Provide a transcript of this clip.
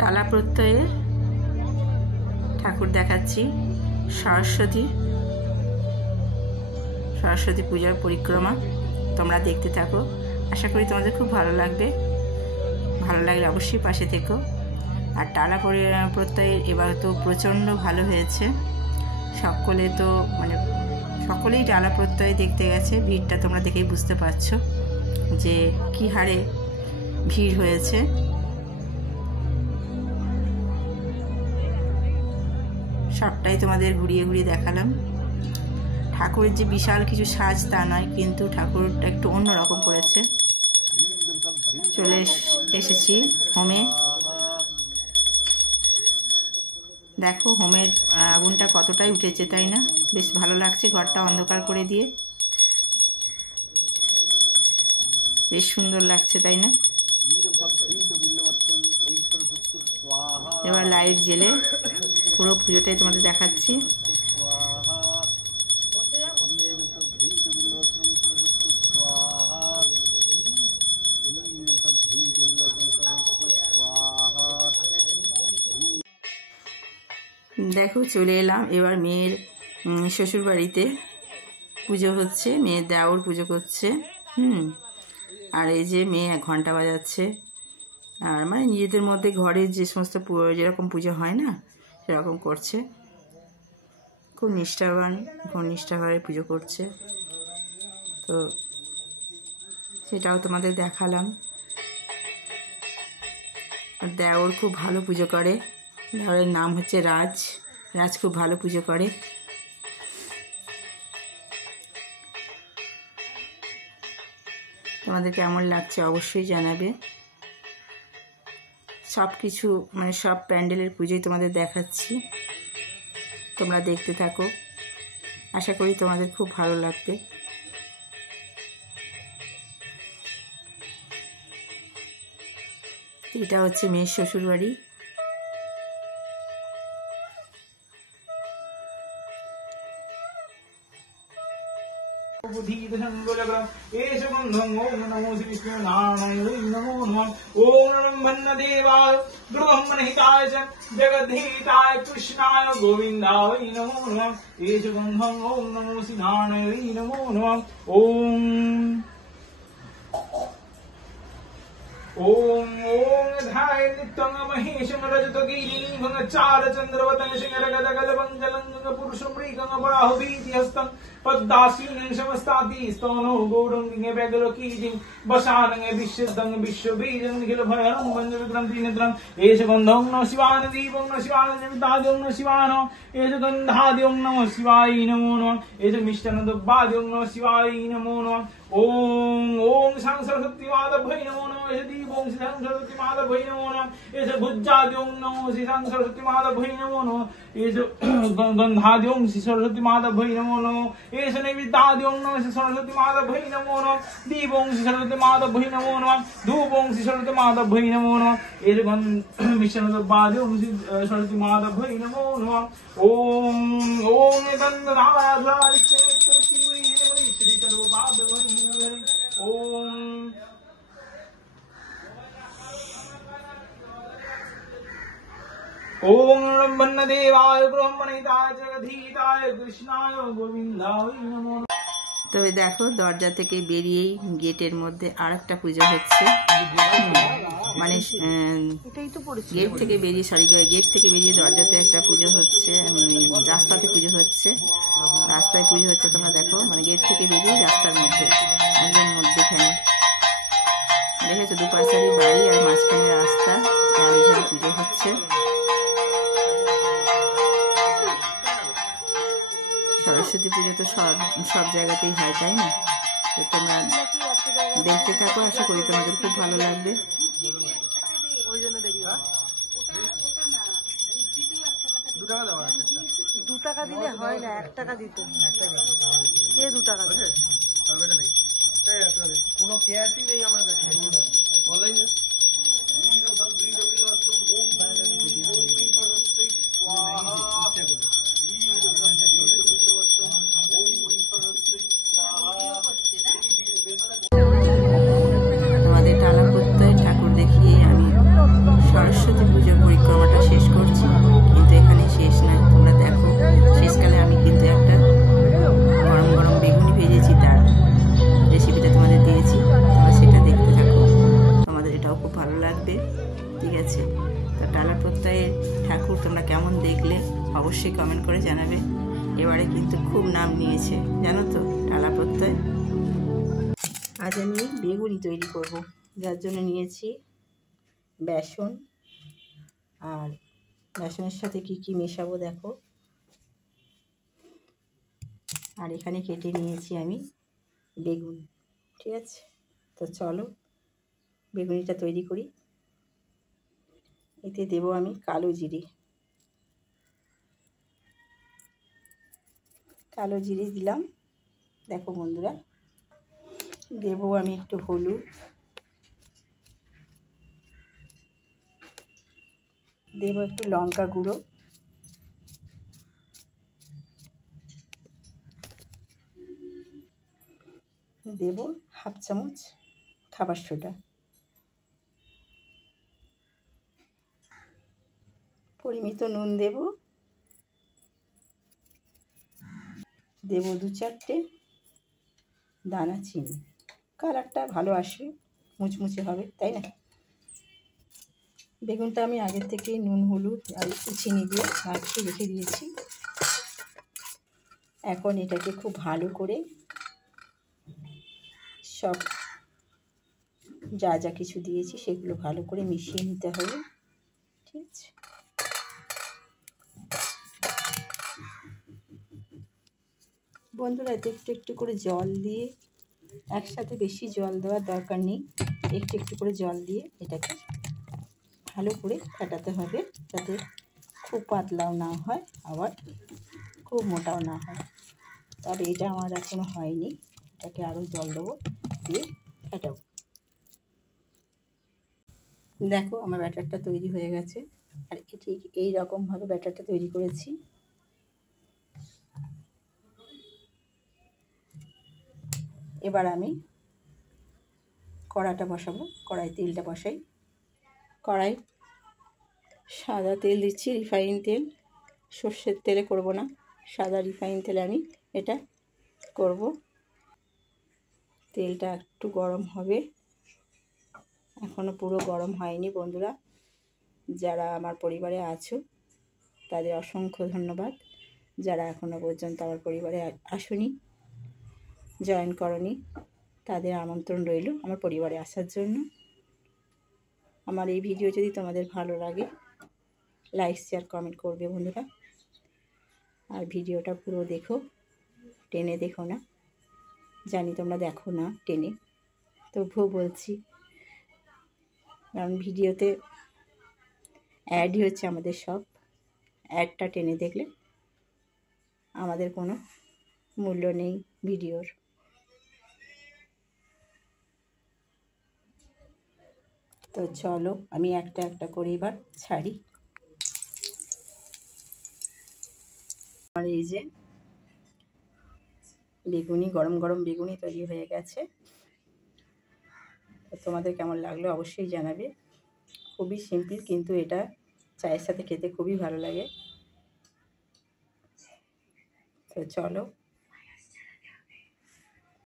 টালা প্রত্যয়ের ঠাকুর দেখাচ্ছি। সরস্বতী পূজার পরিক্রমা তোমরা দেখতে থাকো। আশা করি তোমাদের খুব ভালো লাগবে। ভালো লাগলে অবশ্যই পাশে থেকো। আর টালা প্রত্যয়ের এবার তো প্রচণ্ড ভালো হয়েছে। সকলেই টালা প্রত্যয় দেখতে গেছে। ভিড়টা তোমরা দেখেই বুঝতে পারছো যে কি হারে ভিড় হয়েছে। সবটাই তোমাদের ঘুরিয়ে ঘুরিয়ে দেখালাম। ঠাকুরের যে বিশাল কিছু সাজ তা নয়, কিন্তু ঠাকুরটা একটু অন্যরকম করেছে। চলে এসেছি হোমে। দেখো হোমের আগুনটা কতটাই উঠেছে, তাই না? বেশ ভালো লাগছে ঘরটা অন্ধকার করে দিয়ে। বেশ সুন্দর লাগছে, তাই না? এবার লাইট জেলে পুরো পুজোটাই তোমাদের দেখাচ্ছি। দেখো চলে এলাম এবার মেয়ের শ্বশুর বাড়িতে। পুজো হচ্ছে, মেয়ের দেওর পুজো করছে। আর এই যে মেয়ে ঘন্টা বাজাচ্ছে। আর মানে নিজেদের মধ্যে ঘরের যে সমস্ত যেরকম পুজো হয় না, সেরকম করছে। খুব নিষ্ঠাভাবে পুজো করছে। তো সেটাও তোমাদের দেখালাম। দেওর খুব ভালো পুজো করে। দেওরের নাম হচ্ছে রাজ খুব ভালো পুজো করে। তোমাদের কেমন লাগছে অবশ্যই জানাবে। সব কিছু মানে সব প্যান্ডেলের পুজোই তোমাদের দেখাচ্ছি, তোমরা দেখতে থাকো। আশা করি তোমাদের খুব ভালো লাগবে। এটা হচ্ছে মেয়ের শ্বশুর বাড়ি। जगद्धिताय कृष्णाय गोविंदाय नमो नमः। एष गन्धं ओम नमो श्रीनारायणाय नमो नमः। ओम धाय नित्यं महेशं रजतगिरिं चार चन्द्रवतं सिंहरगदगलबन्धलं पुरुषं मृगं बाहुभीति हस्तं पद्मासीनं समस्ताति स्तनो गौरंगिं व्यग्रकीजिं वसानं विश्वदं विश्वबीजं निखिल भयं वंदविक्रंति नेत्रं। एष गन्धं नमः शिवाय दीपं नमः शिवाय निमित्ताद्यं नमः शिवाय। एष गन्धाद्यं नमः शिवाय नमो नमः। एष मिष्टान्नद्रव्याद्यं नमः शिवाय नमो नमः। ओम सांग सरस्वती माधवै नमो नमः। एष दीपं श्री सांग सरस्वती माधवै नमो नमः। एष भुजाद्यं नमः श्री सांग सरस्वती माधवै नमो नमः। एष गन्धाद्यं श्री सरस्वती माधवै नमो नमः। एष नैवेद्याद्यं नमः श्री सरस्वती माधवै नमो नमः। दीपं श्री सरस्वती माधवै नमो नमः। धूपं श्री सरस्वती माधवै नमो नमः। एष मिष्टान्नद्रव्याद्यं श्री सरस्वती माधवै नमो नमः। ओम ओम ब्रह्मदेवाय ब्रह्मणिताय जगदीताय कृष्णाय गोविंदाय नमो। তবে দেখো দরজা থেকে বেরিয়েই গেটের মধ্যে আরেকটা পুজো হচ্ছে। মানে গেট থেকে বেরিয়ে দরজাতে একটা পুজো হচ্ছে, রাস্তাতে পুজো হচ্ছে। রাস্তায় পুজো হচ্ছে তোমরা দেখো, মানে গেট থেকে বেরিয়ে রাস্তার মধ্যে একদম মধ্যেখানে দেখেছো, দুপাশারি বাড়ি আর মাঝখানে রাস্তা, আর এখানে পুজো হচ্ছে। সরস্বতী পুজো তো সব জায়গাতেই হয়, তাই না? তো তোমরা দেখতে থাকো, আশা করি তোমাদের খুব ভালো লাগবে। দু টাকা দিলে হয় না, 1 টাকা দিতে। কে 2 টাকা দেবে? কোনো ক্যাশই নেই আমার কাছে। তোমাদের টালা প্রত্যয় ঠাকুর দেখিয়ে আমি সরস্বতী পুজোর ঠাকুর তোমরা কেমন দেখলে অবশ্যই কমেন্ট করে জানাবে। এবারে কিন্তু খুব নাম নিয়েছে জানো তো ডালা প্রত্যয়। আজ আমি বেগুনি তৈরি করব, যার জন্য নিয়েছি বেসন। আর বেসনের সাথে কি কি মেশাবো দেখো। আর এখানে কেটে নিয়েছি আমি বেগুন, ঠিক আছে। তো চলো বেগুনিটা তৈরি করি। এতে দেব আমি কালো জিরে, কালো জিরে দিলাম দেখো বন্ধুরা। দেব আমি একটু হলুদ, দেব একটু লঙ্কা গুঁড়ো, দেব হাফ চামচ খাবার সোডা, পরিমিত নুন দেব, দেব 2-4টে দানা চিনি। কালারটা ভালো আসবে, মুচমুচে হবে, তাই না। বেগুনটা আমি আগের থেকে নুন হলুদ আর একটু চিনি দিয়ে মাখিয়ে রেখে দিয়েছি। এখন এটাকে খুব ভালো করে সব যা যা কিছু দিয়েছি সেগুলো ভালো করে মিশিয়ে নিতে হবে, ঠিক আছে। বন্ধুরা এতে একটু একটু করে জল দিয়ে, একসাথে বেশি জল দেওয়ার দরকার নেই, একটু একটু করে জল দিয়ে এটাকে ভালো করে ফেটাতে হবে, যাতে খুব পাতলাও না হয় আবার খুব মোটাও না হয়। তবে এটা আমার এখনও হয়নি, এটাকে আরও জল দেবো, দিয়ে ফেটাবো। দেখো আমার ব্যাটারটা তৈরি হয়ে গেছে। আর ঠিক এই রকমভাবে ব্যাটারটা তৈরি করেছি। এবার আমি কড়াটা বসাবো, কড়াই তেলটা বসাই। কড়াই সাদা তেল দিচ্ছি, রিফাইন তেল, সর্ষের তেলে করব না, সাদা রিফাইন তেলে আমি এটা করব। তেলটা একটু গরম হবে, এখনও পুরো গরম হয়নি বন্ধুরা। যারা আমার পরিবারে আছো তাদের অসংখ্য ধন্যবাদ। যারা এখনও পর্যন্ত আমার পরিবারে আসোনি, জয়েন করনি, তাদের আমন্ত্রণ রইল আমার পরিবারে আসার জন্য। আমার এই ভিডিও যদি তোমাদের ভালো লাগে লাইক শেয়ার কমেন্ট করবে বন্ধুরা। আর ভিডিওটা পুরো দেখো, টেনে দেখো না, জানি তোমরা দেখো না টেনে, তবুও বলছি, কারণ ভিডিওতে অ্যাডই হচ্ছে আমাদের সব। অ্যাডটা টেনে দেখলে আমাদের কোনো মূল্য নেই ভিডিওর। তো চলো আমি একটা একটা করে এবার ছাড়ি। আর এই যে বেগুনি, গরম গরম বেগুনি তৈরি হয়ে গেছে। তোমাদের কেমন লাগলো অবশ্যই জানাবে। খুবই সিম্পল, কিন্তু এটা চায়ের সাথে খেতে খুবই ভালো লাগে। তো চলো